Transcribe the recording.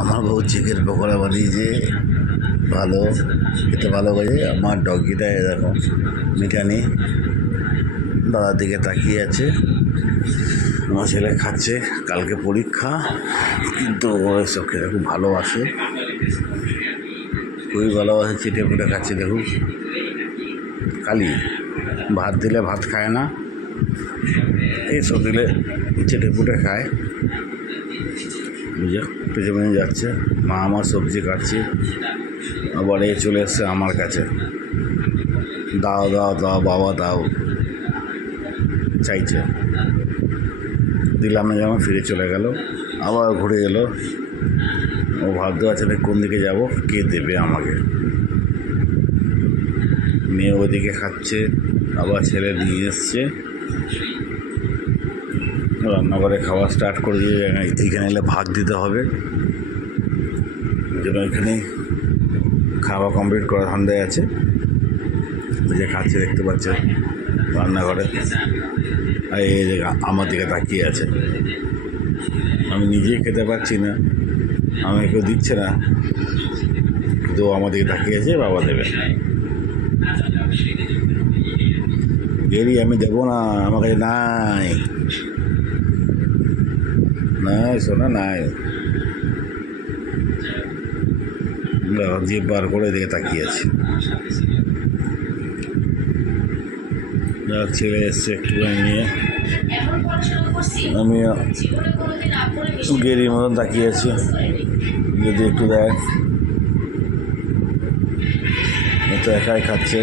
আমার বউ চিকেন পকোড়া বানিয়েছে, ভালো খেতে ভালো লাগে। আমার ডগিটা এরকম মিঠানি দাদার দিকে তাকিয়ে আছে। আমার ছেলে খাচ্ছে, কালকে পরীক্ষা, কিন্তু ও এসব খেতে খুব ভালোবাসে, খুবই ভালোবাসে। চেটে পুটে খাচ্ছে, দেখুন কালি ভাত দিলে ভাত খায় না, এইসব দিলে চেটে পুটে খায়। বুঝে পেছনে যাচ্ছে, মা আমার সবজি কাটছে, আবার এ চলে এসছে আমার কাছে, দাও দাও দাও বাবা দাও চাইছে। দিলাম না, যেমন ফিরে চলে গেল, আবার ঘুরে এলো। ও ভাবতে পারছে না কোন দিকে যাব, কে দেবে আমাকে। মেয়ে ওদিকে খাচ্ছে, আবার ছেলে নিয়ে এসছে, রান্নাঘরে খাওয়া স্টার্ট করে দিয়ে এইখানে এলে ভাগ দিতে হবে, যেন এখানে খাওয়া কমপ্লিট করার ধান্দায় আছে। ওই যে খাচ্ছে দেখতে পাচ্ছে রান্নাঘরে, আর এই যে আমার দিকে তাকিয়ে আছে। আমি নিজেই খেতে পারছি না, আমাকে কেউ দিচ্ছে না, কিন্তু আমার দিকে তাকিয়ে আছে, বাবা দেবে। গেরি আমি দেবো না, আমার কাছে নাই, নাই শোনা নাই, জিভ বার করে এদিকে তাকিয়ে আছি। ছেলে এসছে একটুখানি নিয়ে, আমি গেরির মতন তাকিয়ে আছি, যদি একটু দেয়। তো একাই খাচ্ছে,